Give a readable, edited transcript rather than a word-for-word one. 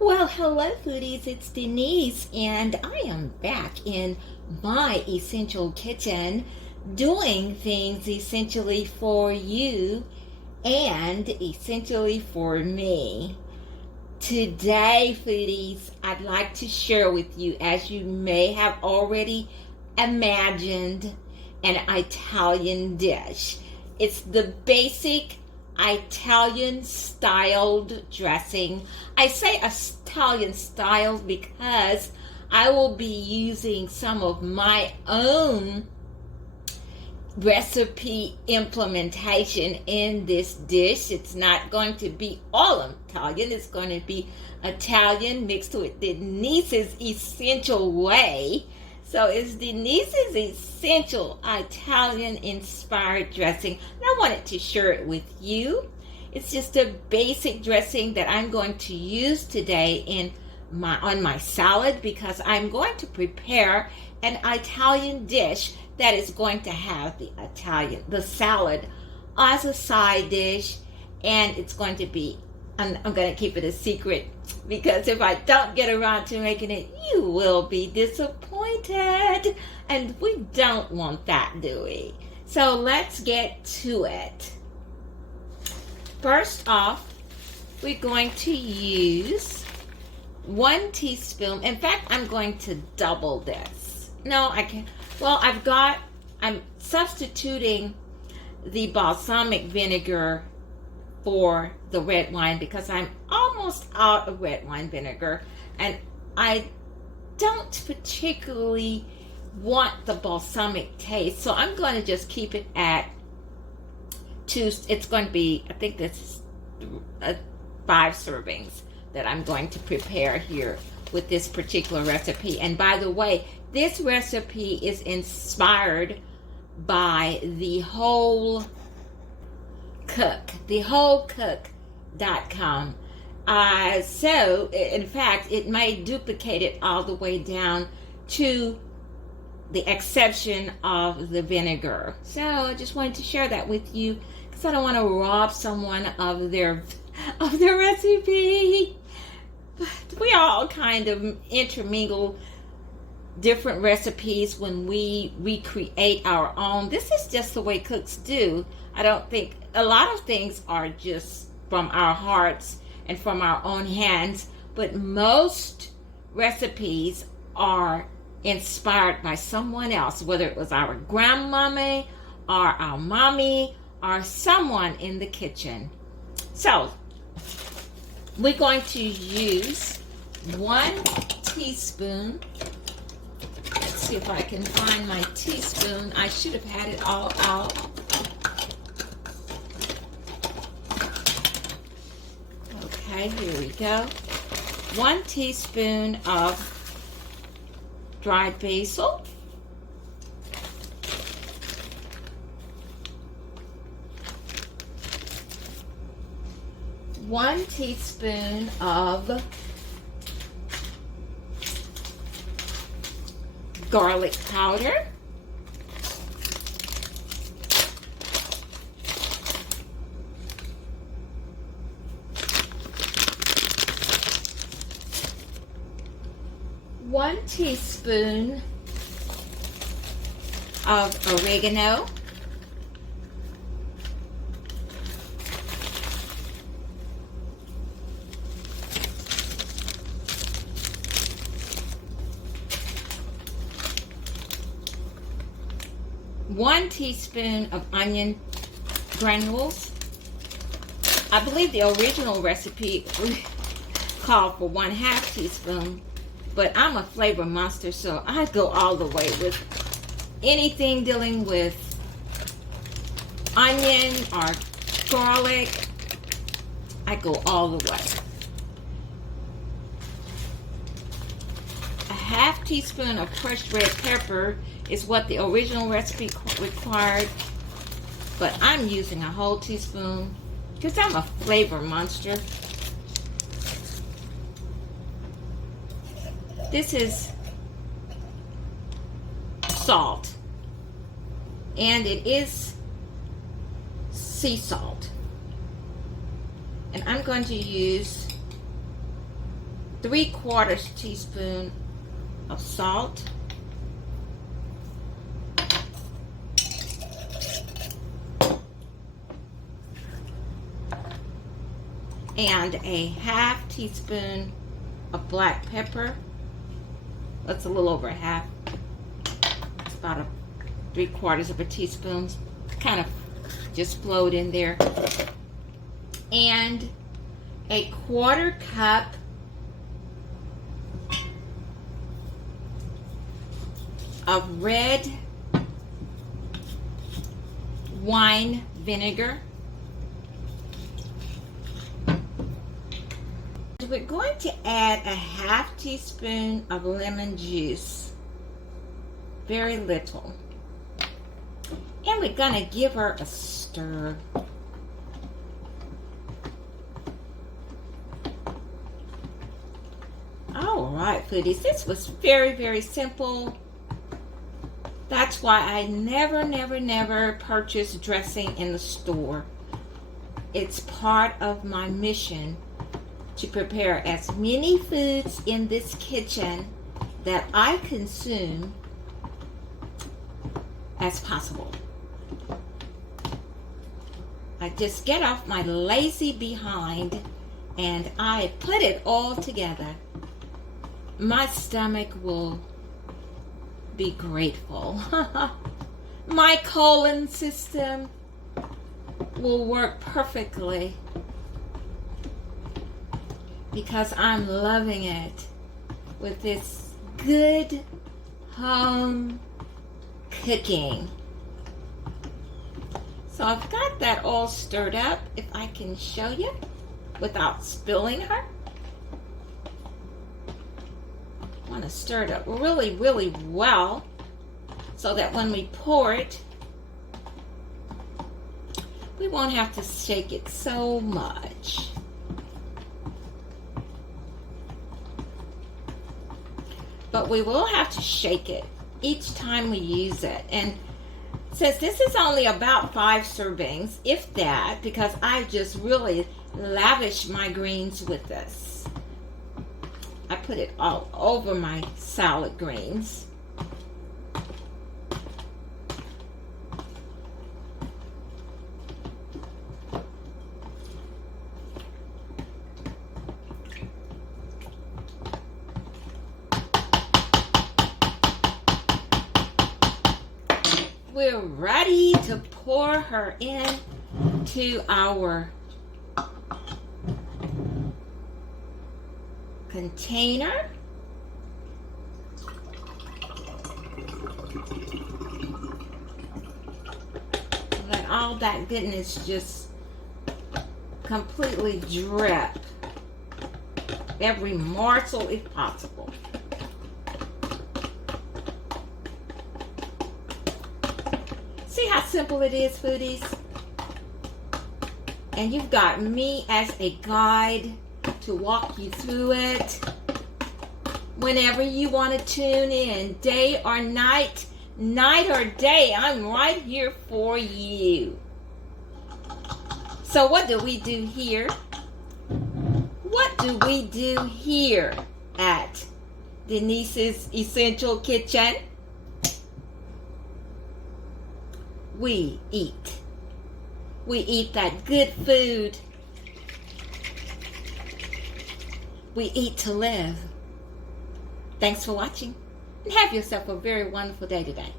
Well, hello, foodies. It's Denise, and I am back in my essential kitchen doing things essentially for you and essentially for me. Today, foodies, I'd like to share with you, as you may have already imagined, an Italian dish. It's the basic Italian styled dressing. I say Italian styled because I will be using some of my own recipe implementation in this dish. It's not going to be all Italian. It's going to be Italian mixed with DeNise's essential way. So it's DeNise's essential Italian inspired dressing. And I wanted to share it with you. It's just a basic dressing that I'm going to use today on my salad, because I'm going to prepare an Italian dish that is going to have the salad as a side dish, and it's going to be, I'm going to keep it a secret, because if I don't get around to making it, you will be disappointed, and we don't want that, do we? So let's get to it. First off, we're going to use 1 teaspoon. In fact, I'm going to double this. No, I can't. Well, I'm substituting the balsamic vinegar for the red wine because I'm almost out of red wine vinegar, and I don't particularly want the balsamic taste, so I'm going to just keep it at 2. It's going to be, I think this is 5 servings that I'm going to prepare here with this particular recipe. And by the way, this recipe is inspired by The Whole Cook, thewholecook.com. So, in fact, it may duplicate it all the way down to the exception of the vinegar. So I just wanted to share that with you because I don't want to rob someone of their recipe. But we all kind of intermingle different recipes when we recreate our own. This is just the way cooks do. I don't think a lot of things are just from our hearts and from our own hands, but most recipes are inspired by someone else, whether it was our grandmommy or our mommy or someone in the kitchen. So we're going to use 1 teaspoon. Let's see if I can find my teaspoon. I should have had it all out. Okay, here we go. 1 teaspoon of dried basil. 1 teaspoon of garlic powder. 1 teaspoon of oregano. 1 teaspoon of onion granules. I believe the original recipe called for 1/2 teaspoon, but I'm a flavor monster, so I go all the way with anything dealing with onion or garlic. I go all the way. 1/2 teaspoon of crushed red pepper is what the original recipe required, but I'm using a whole teaspoon because I'm a flavor monster. This is salt, and it is sea salt. And I'm going to use 3/4 teaspoon of salt, and a 1/2 teaspoon of black pepper. That's a little over a half. It's about 3/4 teaspoon. Kind of just flowed in there. And a 1/4 cup of red wine vinegar. We're going to add a 1/2 teaspoon of lemon juice, very little, and we're going to give her a stir. All right, foodies, this was very, very simple. That's why I never purchase dressing in the store. It's part of my mission to prepare as many foods in this kitchen that I consume as possible. I just get off my lazy behind and I put it all together. My stomach will be grateful. My colon system will work perfectly because I'm loving it with this good home cooking. So I've got that all stirred up, if I can show you without spilling her. I want to stir it up really, really well so that when we pour it, we won't have to shake it so much. But we will have to shake it each time we use it. And since this is only about 5 servings, if that, because I just really lavish my greens with this. I put it all over my salad greens. We're ready to pour her in to our container. Let all that goodness just completely drip. Every morsel if possible. See how simple it is, foodies? And you've got me as a guide to walk you through it. Whenever you want to tune in, day or night, night or day, I'm right here for you. So what do we do here? What do we do here at DeNise's Essential Kitchen? We eat. We eat that good food. We eat to live. Thanks for watching, and have yourself a very wonderful day today.